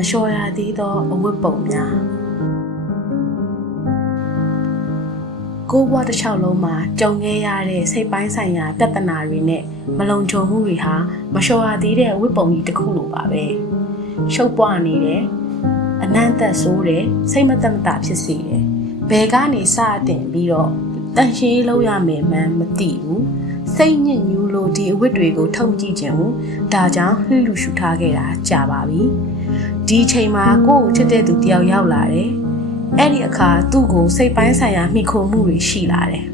မလျှော်ရသေးသောအဝတ်ပုံများကိုယ်ဘဝတစ်လျှောက်လုံးမှာကြုံခဲ့ရတဲ့စိတ်ပိုင်းဆိုင်ရာပြဿနာတွေနဲ့မလုံခြုံမှုတွေဟာမလျှော်ရသေးတဲ့ဝတ်ပုံကြီးတစ်ခုလိုပါပဲရှုပ်ပွားနေတယ်အနန္တဆိုးတယ်စိတ်မသက်မသာဖြစ်စေတယ်ဘယ်ကနေစတင်ပြီးတော့ တန်ရှင်းလို့ရမယ်မှန်းမသိဘူးစိတ်ညစ်ညူးလို့ဒီအဝတ်တွေကိုထုတ်ကြည့်ခြင်းဘူးဒါကြောင့်လှလူရှူထားခဲ့တာကြာပါပြီဒီအချိန်မှာကိုယ့်ကိုချစ်တဲ့သူတယောက်ရောက်လာတယ်အဲ့ဒီအခါသူ့ကိုစိတ်ပိုင်းဆိုင်ရာမိခိုမှုတွေရှိလာတယ်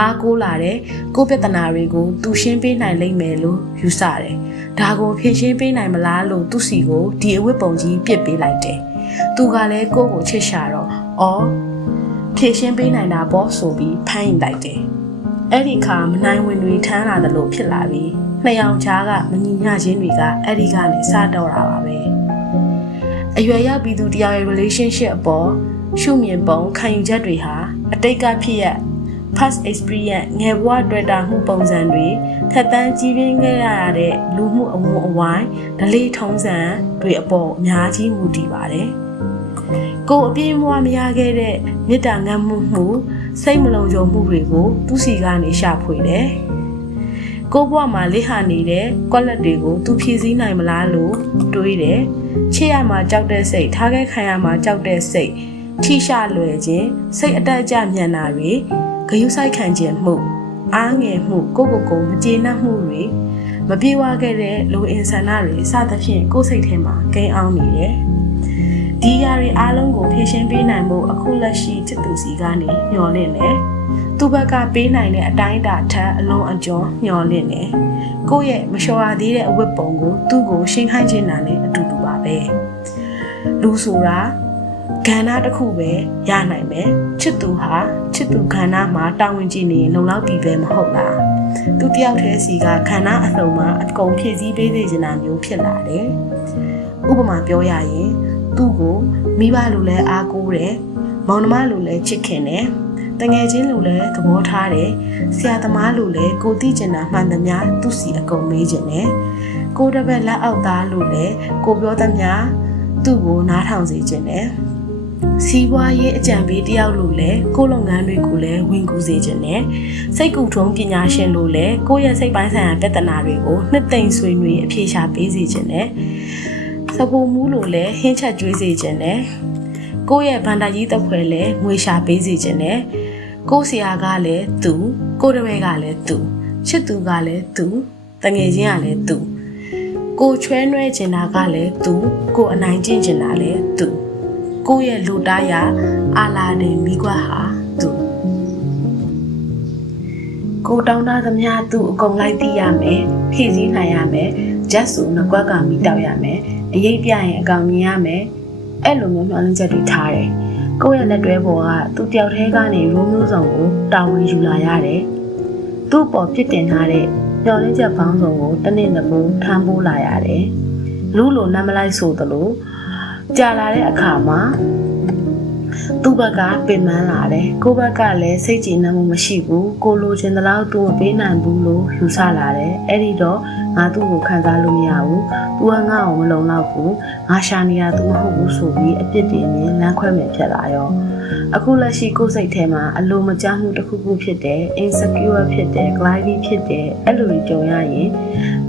အားကိုးလာတယ်ကိုယ့်ပြဿနာတွေကိုသူရှင်းပေးနိုင်လိမ့်မယ်လို့ယူဆတယ်ဒါကိုဖြေရှင်းပေးနိုင်မလားလို့သူ့စီကိုဒီအဝတ်ပုံကြီးပြစ်ပေးလိုက်တယ်သူကလည်းကိုယ့်ကိုချစ်ရှာတော့အော် ဖြေရှင်းပေးနိုင်တာပေါ့ဆိုပြီးဖမ်းရင်လိုက်တယ်အဲ့ဒီခါမနိုင်ဝင်တွေထမ်းလာတယ်လို့ဖြစ်လာပြီးနှစ်ယောက်ကြားကမညီမျှခြင်းတွေကအဲ့ဒီကနေစတော့တာပါပဲအရွယ်ရောက်ပြီးသူတယောက်ရဲ့ relationship အပေါ်ရှုမြင်ပုံခံယူချက်တွေဟာအတိတ်ကဖြစ်ရ past experience ငယ်ဘဝတွေ့တာမှုပုံစံတွေထက်တန်းကြီးပြင်းခဲ့ရတဲ့လူမှုအဝန်းအဝိုင်းဒလေးထုံးစံတွေအပေါ်အများကြီးမူတည်ပါတယ်။ ကိုယ်အပြည့်အဝမရခဲ့တဲ့မေတ္တာငတ်မှုမှုစိတ်မလုံခြုံမှုတွေကိုသူ့စီကနေရှာဖွေတယ်။ကိုယ့်ဘဝမှာလိဟာနေတဲ့ကွက်လက်တွေကိုသူဖြည့်ဆည်းနိုင်မလားလို့တွေးတယ်။ချစ်ရမှာကြောက်တဲ့စိတ်ထားခဲ့ခံရမှာကြောက်တဲ့စိတ်ထိရှာလွယ်ခြင်းစိတ်အတက်အကျမြန်တာတွေဂယုစိုက်ခံခြင်းမှုအားငယ်မှုကိုကိုကိုမကျေနပ်မှုတွေမပြေဝခဲ့တဲ့လူအင်ဆန္ဒတွေစသဖြင့်ကိုယ်စိတ်ထဲမှာကိန်းအောင်နေတယ်။ ဒီຢာတွေအားလုံးကိုဖြည့်ရှင်းပေးနိုင်ဖို့အခုလက်ရှိချစ်သူစီကနေမျှော်လင့်တယ်။သူ့ဘက်ကပေးနိုင်တဲ့အတိုင်းအတာထက်အလုံးအကျွန်းမျှော်လင့်တယ်။ကိုယ့်ရဲ့မလျှော်ရသေးတဲ့အဝတ်ပုံကိုသူ့ကိုရှင်းခိုင်းခြင်းနာနဲ့အတူတူပါပဲ။လူဆိုတာကဏ္ဍတစ်ခုပဲရနိုင်မယ်ချစ်သူဟာချစ်သူခန္ဓာမှာတာဝန်ကျနေလုံလောက်ပြီပဲမဟုတ်လားသူတယောက်တည်းစီကခန္ဓာအစုံမှာအကုန်ဖြည့်ဆည်းပေးစေချင်တာမျိုးဖြစ်လာတယ်ဥပမာပြောရရင် သူ့ကိုမိဘလိုလဲအားကိုးတယ်မောင်နှမလိုလဲချစ်ခင်တယ်တငယ်ချင်းလိုလဲသဘောထားတယ်ဆရာသမားလိုလဲကိုသိကျင်တာမှန်သမျှသူ့စီအကုန်မေးကျင်တယ်ကိုတစ်ပတ်လက်အောက်သားလိုလဲကိုပြောသမျှသူ့ကိုနားထောင်စေခြင်းတယ်စီးပွားရေးအကြံပေးတယောက်လို့လဲကိုလုပ်ငန်းတွေကိုလည်းဝင်ကူစေခြင်းနဲ့စိတ်ကူထုံးပညာရှင်လို့လဲကိုရဲ့စိတ်ပိုင်းဆိုင်ရာပြဿနာတွေကိုနှစ်သိမ့်ဆွေးနွေးအဖြေရှာပေးစေခြင်းနဲ့ စပူမူးလို့လဲဟင်းချက်ကျွေးစေခြင်းနဲ့ကိုရဲ့ဗန္ဒာကြီးတပ်ဖွဲ့လဲငွေရှာပေးစေခြင်းနဲ့ကိုဆရာကလည်းသူကိုတပည့်ကလည်းသူချစ်သူကလည်းသူတငယ်ချင်းကလည်းသူကိုချွဲနွဲကျင်တာကလည်းသူကိုအနိုင်ကျင့်ကျင်တာလည်းသူကိုယ့်ရဲ့လူတားရအာလာတဲ့မိကွက်ဟာသူကိုတောင်းတာသမျှသူအကုန်လိုက်သိရမယ်ဖြည့်ဆည်းနိုင်ရမယ် ဂျက်စုငကွက်ကမိတောက်ရမယ်အရေးပြရင်အကောင်မြင်ရမယ်အဲ့လိုမျိုးမျှော်လင့်ချက်တွေထားတယ်ကိုယ့်ရဲ့လက်တွဲပေါ်ကသူတယောက်တည်းကနေရိုးမျိုးစုံကိုတာဝန်ယူလာရတယ်သူ့ပေါ်ပြစ်တင်ထားတဲ့မျှော်လင့်ချက်ပေါင်းစုံကိုတနေ့တစ်ပုံထမ်းပိုးလာရတယ်လူလိုနမ်းမလိုက်ဆိုသလိုကြာလာတဲ့အခါမှာ သူ့ဘက်ကပင်ပန်းလာတယ်ကိုယ့်ဘက်ကလည်းစိတ်ကြည်နမှုမရှိဘူးကိုလိုချင်တဲ့လောက်သူမပေးနိုင်ဘူးလို့ယူဆလာတယ်အဲ့ဒီတော့ငါသူ့ကိုခံစားလို့မရဘူးသူကငါ့ကိုမလုံလောက်ဘူးငါရှာနေတာသူမဟုတ်ဘူးဆိုပြီးအပြစ်တင်နေလမ်းခွဲမြင်ဖြစ်လာရော အခုလက်ရှိကိုယ်စိတ်ထဲမှာအလိုမကျမှုတစ်ခုခုဖြစ်တယ် insecure ဖြစ်တယ် glidey ဖြစ်တယ်အဲ့လိုတွေကြုံရရင်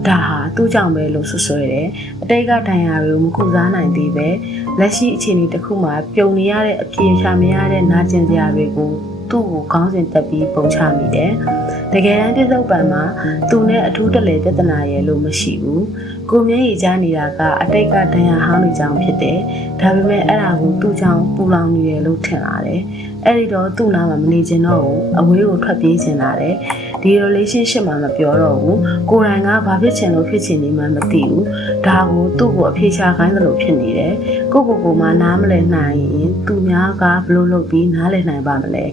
ဒါဟာသူ့ကြောင့်ပဲလို့ဆွဆွဲတယ်အတိတ်ကဒဏ်ရာတွေကိုမကုစားနိုင်သေးပဲလက်ရှိအခြေအနေတစ်ခုမှာပြုံနေရတဲ့အပြေရှာမရတဲ့နာကျင်စရာတွေကို သူ့ကိုခေါင်းစဉ်တက်ပြီးပုံချမိတယ်တကယ်တမ်းပြစ္ဆုတ်ပံမှာသူနဲ့အထူးတလေပြဿနာရဲ့လို့မရှိဘူးကိုမျက်ရည်ကြားနေတာကအတိတ်ကဒဏ်ရာဟောင်းတွေကြောင့်ဖြစ်တယ်ဒါပေမဲ့အဲ့ဒါကိုသူ့ကြောင့်ပူလောင်နေတယ်လို့ထင်လာတယ်အဲ့ဒီတော့သူ့နားမှာမနေချင်တော့ဘူးအဝေးကိုထွက်ပြေးချင်လာတယ် ဒီ relationship မှာမပြောတော့ဘူးကိုယ်တိုင်ကဘာဖြစ်ချင်လို့ဖြစ်ချင်နေမှမသိဘူးဒါကိုသူ့ကိုအဖေရှာခိုင်းသလိုဖြစ်နေတယ်ကိုကိုကိုမှနားမလည်နိုင်ရင်သူများကဘလို့လုပ်ပြီးနားလည်နိုင်ပါမလဲ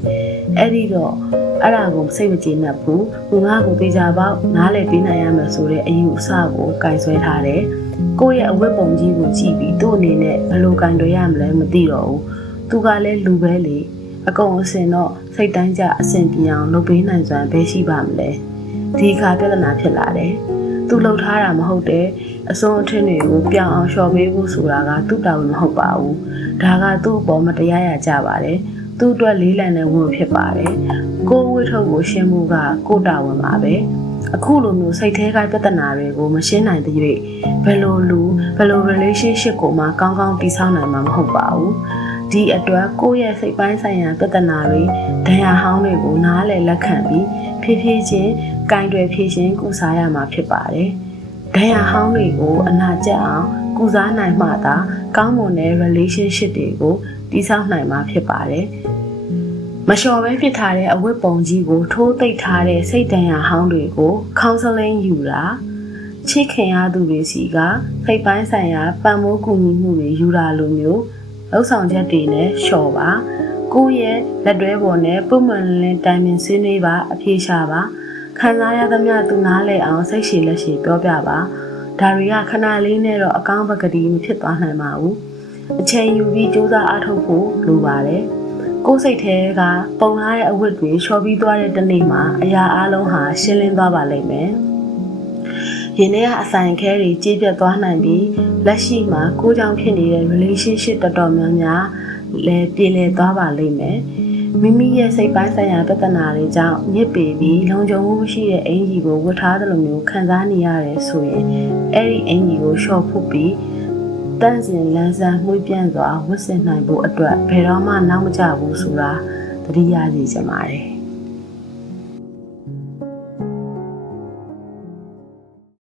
အဲ့ဒီတော့အဲ့ဒါကိုစိတ်မကျေနပ်ဘူး။သူငါ့ကိုတေချာပေါက်နားလည်ပေးနိုင်ရမယ်ဆိုတဲ့အယူအဆကိုကင်ဆွဲထားတယ်။ကိုယ့်ရဲ့အဝတ်ပုံကြီးကိုကြည့်ပြီးသူ့အနေနဲ့ဘယ်လိုကင်တွယ်ရမလဲမသိတော့ဘူး။သူကလည်းလူပဲလေ။ အကုန်အစင်တော့စိတ်တိုင်းကြအဆင်ပြေအောင်လုပ်ပေးနိုင်စွမ်းပဲရှိပါမလဲ။ဒီအခါပြဿနာဖြစ်လာတယ်။သူလှုပ်ထားတာမဟုတ်တယ်အစွန်းအထင်းတွေကိုပြောင်းအောင်လျှော်ပေးဖို့ဆိုတာကသူ့တာဝန်မဟုတ်ပါဘူးဒါကသူ့အပေါ်မတရားရကြပါတယ်သူ့အတွက်လေးလံတဲ့ဝန်ဖြစ်ပါတယ်ကိုယ်ဝိထုတ်ကိုရှင်းမှုကကိုယ်တာဝန်ပါပဲအခုလိုမျိုးစိတ်ထဲကပြဿနာတွေကိုမရှင်းနိုင်သေး၍ဘယ်လိုလူဘယ်လို relationship ကိုမှကောင်းကောင်းတည်ဆောက်နိုင်မှာမဟုတ်ပါဘူး ဒီအတွက်ကိုယ့်ရဲ့စိတ်ပိုင်းဆိုင်ရာပြဿနာတွေဒဏ်ရာဟောင်းတွေကိုနားလည်လက်ခံပြီးဖြည်းဖြည်းချင်းကင်တွယ်ဖြည့်ရှင်ကုစားရမှာဖြစ်ပါတယ်ဒဏ်ရာဟောင်းတွေကိုအနာကျက်အောင်ကုစားနိုင်မှသာကောင်းမွန်တဲ့ relationship တွေကိုတည်ဆောက်နိုင်မှာဖြစ်ပါတယ်မလျှော်ပဲဖြစ်ထားတဲ့အဝတ်ပုံကြီးကိုထိုးသိပ်ထားတဲ့စိတ်တန်ရာဟောင်းတွေကို counseling ယူတာချစ်ခင်ရသူတွေစီကစိတ်ပိုင်းဆိုင်ရာပံ့ပိုးကူညီမှုတွေယူတာလိုမျိုး လှုပ်ဆောင်ချက်တွေနဲ့လျှော်ပါကိုယ့်ရဲ့လက်တွဲပေါ်နဲ့ပုံမှန်လင်းတိုင်ပင်ဆွေးနွေးပါအပြေရှာပါခံစားရသမျှသူနားလဲအောင်စိတ်ရှည်လက်ရှည်ပြောပြပါဒါတွေကခဏလေးနဲ့တော့အကောင်းပကတိမဖြစ်သွားနိုင်ပါဘူးအချိန်ယူပြီးစူးစမ်းအားထုတ်ဖို့လိုပါတယ်ကိုယ်စိတ်ထဲကပုံလာတဲ့အဝတ်တွေလျှော်ပြီးသွားတဲ့တနေ့မှာအရာအလုံးဟာရှင်းလင်းသွားပါလိမ့်မယ်။ရင်ထဲကအဆိုင်ခဲတွေကြေးပြတ်သွားနိုင်ပြီး လက်ရှိမှာကိုယ်ကြောင့်ဖြစ်နေတဲ့ relationship တော်တော်များများလည်းပြေလည်သွားပါလိမ့်မယ်။မိမိရဲ့စိတ်ပိုင်းဆိုင်ရာပြဿနာတွေကြောင့်ညစ်ပေပြီးလုံခြုံမှုမရှိတဲ့အင်ကြီးကိုဝတ်ထားသလိုမျိုးခံစားနေရတယ်ဆိုရင်အဲ့ဒီအင်ကြီးကိုရှော့ဖို့ပြီးတန့်စင်လန်းဆန်းမှုပြန့်စွာဝတ်ဆင်နိုင်ဖို့အတွက်ဘယ်တော့မှနောက်မကျဘူးဆိုတာသတိရစေချင်ပါတယ်